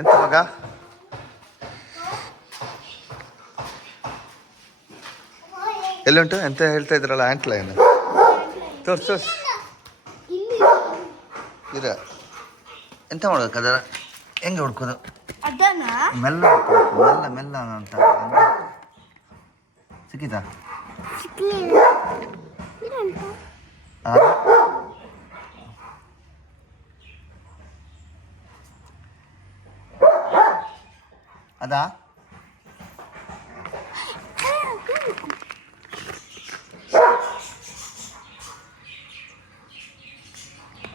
ಎಂತ ಮಗ? ಎಲ್ಲುಂಟು? ಎಂತ ಹೇಳ್ತಾ ಇದ್ರಲ್ಲ ಆಂಟ್ಲ ಏನು? ತೋರ್ಸು ಇರ. ಎಂತ ಮಾಡ್ಬೇಕು ಅದರ? ಹೆಂಗೆ ಹುಡ್ಕೋದು? ಮೆಲ್ಲ ಮೆಲ್ಲ ಮೆಲ್ಲ ಅಂತ ಸಿಕ್ಕಿತಾ? ಅದಾ?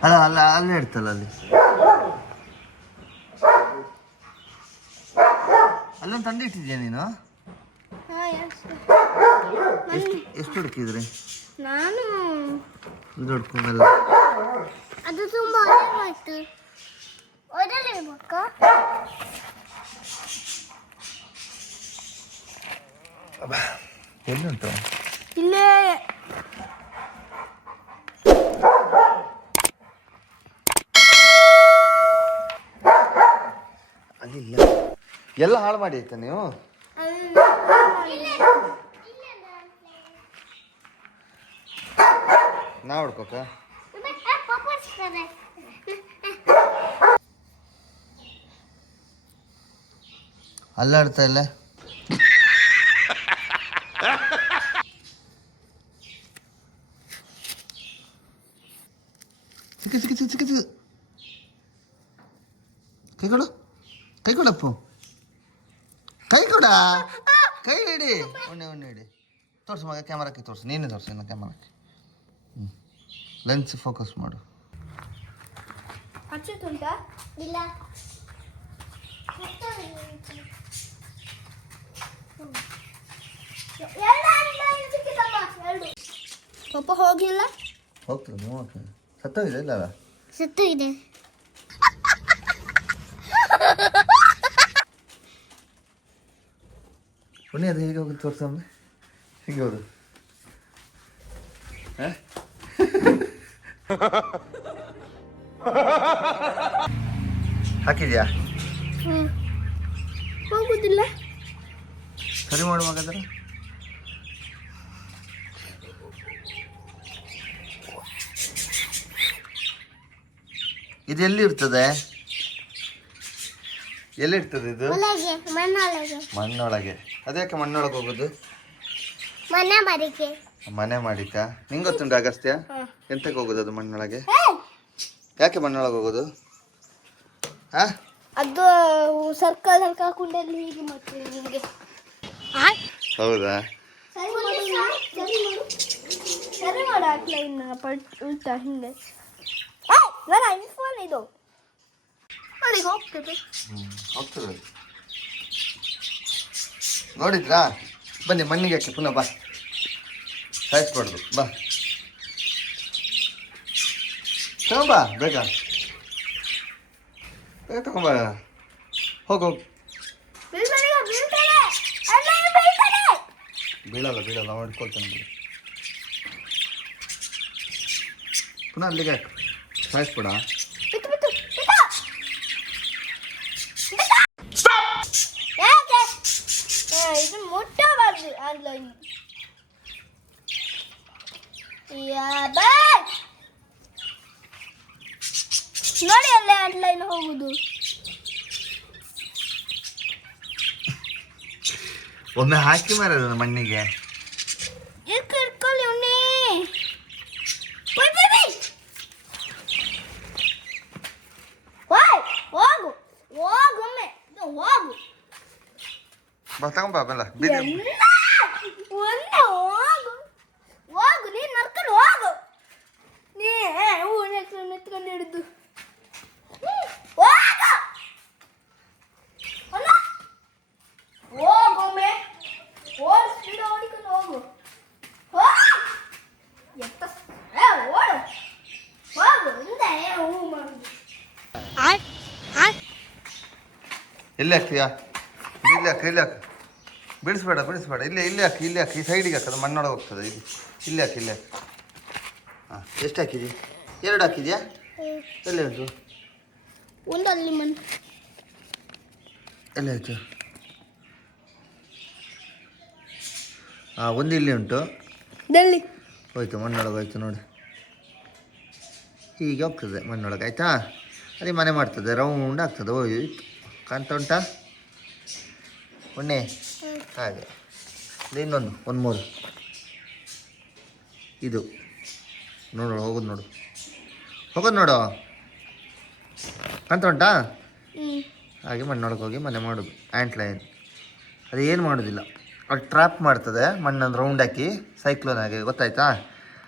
ಅಲ್ಲ ಅಲ್ಲ ಅಲ್ಲೇ ಇಡ್ತಲ್ಲ ಅಲ್ಲಿ. ಅಲ್ಲೊಂದು ತಂದು ಇಟ್ಟಿದ್ಯಾ ನೀನು? ಎಷ್ಟು ಹುಡುಕಿದ್ರಿ? ನಾನು ಇದು ಹುಡ್ಕೊಂಡಲ್ಲ. ಅದು ತುಂಬ ಆಯ್ತು. ಎಲ್ಲುಂಟು? ಇಲ್ಲೇ ಅಲ್ಲಿಲ್ಲ. ಎಲ್ಲ ಹಾಳು ಮಾಡಿ ಆಯ್ತಾ ನೀವು? ನಾ ಹುಡ್ಕೋಕ? ಅಲ್ಲಾಡ್ತಾ ಇಲ್ಲ. ಸಿಕ್ಕ ಸಿಕ್ಕ ಸಿಕ್ಕ ಸಿಕ್ಕ ಸಿಕ್ಕ. ಕೈ ಕೊಡು, ಕೈ ಕೊಡಪ್ಪು, ಕೈ ಕೊಡ, ಕೈ ಹಿಡಿ. ಉಣ್ಣೆ ಉಣ್ಣೆ ಹಿಡಿ. ತೋರಿಸು ಮಗ, ಕ್ಯಾಮರಾಕ್ಕೆ ತೋರಿಸು. ನೀನೇ ತೋರಿಸು ಇನ್ನು ಕ್ಯಾಮರಾಕ್ಕೆ. ಲೆನ್ಸ್ ಫೋಕಸ್ ಮಾಡು. ಹಚ್ಚುತ್ತುಂಟಾ? ಇಲ್ಲ. ಪಾಪ ಹೋಗಿಲ್ಲ. ಹೋಗ್ತದೆ ನೋಡಕ್ಕೆ. ಸತ್ತೋಗಿದೆ ಇಲ್ಲ? ಸತ್ತು ಇದೆ. ಪುಣ್ಯ ಅದು ಹೇಗೆ ಹೋಗಿ ತೋರಿಸಮ್ಮೆ. ಹೇಗೆ ಹೋದು? ಹಾಕಿದ್ಯಾ? ಹೋಗುದಿಲ್ಲ. ಸರಿ ಮಾಡು ಮಗದರ. ಇದು ಎಲ್ಲಿ ಇರ್ತದೆ? ಎಲ್ಲಿರ್ತದೆ ಇದು? ಮಣ್ಣೊಳಗೆ. ಅದ್ಯಾಕೆ ಮಣ್ಣೊಳಗೆ ಹೋಗೋದು? ಮನೆ ಮಾಡಿಕ. ನಿಂಗೆ ಗೊತ್ತುಂಟು ಅಗಸ್ತ್ಯ? ಎಂತಕ್ಕೆ ಹೋಗೋದು ಅದು ಮಣ್ಣೊಳಗೆ? ಯಾಕೆ ಮಣ್ಣೊಳಗೆ ಹೋಗೋದು? ಅದು ಸರ್ಕಲ್ ಹಾಕೊಂಡಲ್ಲಿ ಹೀಗೆ ಮಾಡ್ತೀವಿ ನಿಮಗೆ. ಹೌದಾ? ಸರಿ ಮಾಡು. ಹಾಕ್ಲ ಇನ್ನು ಉಲ್ಟಾ ಹಿಂದೆ. ನನ್ನ ಐಫೋನ್ ಇದು ಅಲ್ಲಿಗೆ ಹೋಗ್ತದೆ. ಹೋಗ್ತದೆ. ನೋಡಿದ್ರಾ? ಬನ್ನಿ ಮಣ್ಣಿಗೆ ಹಾಕಿ ಪುನಃ. ಬಾ, ಸಾಯಿಸ್ಬಾರ್ದು. ಬಾ ತಗೊಂಬ, ಬೇಗ ಬೇಗ ತಗೊಂಬ. ಹೋಗು ಹೋಗು. ಬೀಳಲ್ಲ ಬೀಳಲ್ಲ, ಹೊಡ್ಕೊಳ್ತಾನೆ ಬಿಡಿ. ಪುನಃ ಅಲ್ಲಿಗೆ ಹಾಕು. ಸಾಯಿಸ್ಬೇಡ. ಇದು ಮುಟ್ಟಬಾರ್ದು. ಆನ್ಲೈನ್ ನೋಡಿ ಅಲ್ಲೇ ಆನ್ಲೈನ್ ಹೋಗುದು. ಒಮ್ಮೆ ಹಾಕಿ ಮಾರದ ಮಣ್ಣಿಗೆ. ಇಟ್ಕೊಳ್ಳಿ ಉಣ್ಣಿ. ಹೋಗು ಹೋಗೊಮ್ಮೆ ಹೋಗು. ಬಾ ತಗೊಂಬ. ಬೆಲ್ಲ ಹೋಗು ಹೋಗು. ನೀನು ನಡ್ಕೊಂಡು ಹೋಗು. ನೀ ಎತ್ಕೊಂಡು ಹಿಡಿದು ಹೋಗೊಮ್ಮೆ. ಸ್ಪೀಡ್ ಓಡಿಕೊಂಡು ಹೋಗು. ಓಡು ಹೋಗು. ಹೂ ಮಾಡುದು. ಎಲ್ಲಿ ಹಾಕ್ತೀಯಾ? ಇಲ್ಲಿ ಹಾಕಿ, ಇಲ್ಲಿ ಹಾಕಿ. ಬಿಡಿಸ್ಬೇಡ ಬಿಡಿಸ್ಬೇಡ. ಇಲ್ಲೇ ಇಲ್ಲೇ ಹಾಕಿ, ಇಲ್ಲೇ ಹಾಕಿ. ಈ ಸೈಡಿಗೆ ಹಾಕೋದು, ಮಣ್ಣೊಳಗೆ ಹೋಗ್ತದೆ. ಇಲ್ಲಿ ಇಲ್ಲಿ ಹಾಕಿ, ಇಲ್ಲೇ ಹಾಕಿ. ಹಾಂ, ಎಷ್ಟು ಹಾಕಿದ್ಯಾ? 2 ಹಾಕಿದ್ಯಾ? ಎಲ್ಲಿ ಉಂಟು? ಒಂದಲ್ಲಿ ಮಣ್ಣು. ಎಲ್ಲ ಆಯಿತು. ಒಂದು ಇಲ್ಲಿ ಉಂಟು, ಹೋಯ್ತು ಮಣ್ಣೊಳಗೆ ಹೋಯ್ತು ನೋಡಿ. ಹೀಗೆ ಹೋಗ್ತದೆ ಮಣ್ಣೊಳಗೆ, ಆಯಿತಾ? ಅದೇ ಮನೆ ಮಾಡ್ತದೆ, ರೌಂಡ್ ಆಗ್ತದೆ. ಹೋಯ್ತು, ಕಾಣ್ತಾ ಉಂಟಾ ಒಣ್ಣೆ? ಹಾಗೆ ಇನ್ನೊಂದು 1 ಇದು ನೋಡು, ಹೋಗೋದು ನೋಡು, ಕಾಣ್ತಾ ಉಂಟಾ? ಹಾಗೆ ಮಣ್ಣೊಳಗೆ ಹೋಗಿ ಮನೆ ಮಾಡೋದು. ಆ್ಯಂಟ್ ಲೈನ್ ಅದು ಏನು ಮಾಡೋದಿಲ್ಲ, ಅದು ಟ್ರ್ಯಾಪ್ ಮಾಡ್ತದೆ ಮಣ್ಣನ್ನು ರೌಂಡ್ ಹಾಕಿ, ಸೈಕ್ಲೋನ್ ಹಾಗೆ, ಗೊತ್ತಾಯ್ತಾ?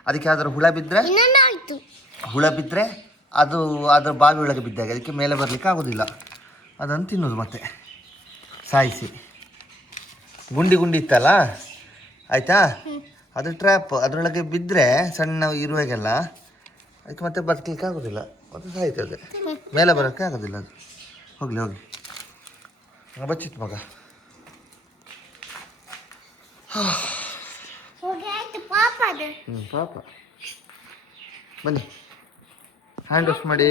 ಅದಕ್ಕೆ ಯಾವ್ದಾದ್ರು ಹುಳ ಬಿದ್ದರೆ ಅದು ಅದರ ಬಾವಿ ಒಳಗೆ ಬಿದ್ದಾಗ ಅದಕ್ಕೆ ಮೇಲೆ ಬರಲಿಕ್ಕೆ ಆಗೋದಿಲ್ಲ. ಅದನ್ನು ತಿನ್ನೋದು ಮತ್ತೆ ಸಾಯಿಸಿ. ಗುಂಡಿ ಇತ್ತಲ್ಲ, ಆಯಿತಾ? ಅದು ಟ್ರ್ಯಾಪ್, ಅದರೊಳಗೆ ಬಿದ್ದರೆ ಸಣ್ಣ ಇರುವಾಗೆಲ್ಲ ಅದಕ್ಕೆ ಮತ್ತೆ ಬದುಕಲಿಕ್ಕೆ ಆಗೋದಿಲ್ಲ, ಅದು ಸಾಯ್ತದೆ, ಮೇಲೆ ಬರೋಕ್ಕೆ ಆಗೋದಿಲ್ಲ ಅದು. ಹೋಗಲಿ ಬಚ್ಚಿತ್ತು ಮಗ. ಪಾಪ ಬನ್ನಿ, ಹ್ಯಾಂಡ್ ವಾಶ್ ಮಾಡಿ.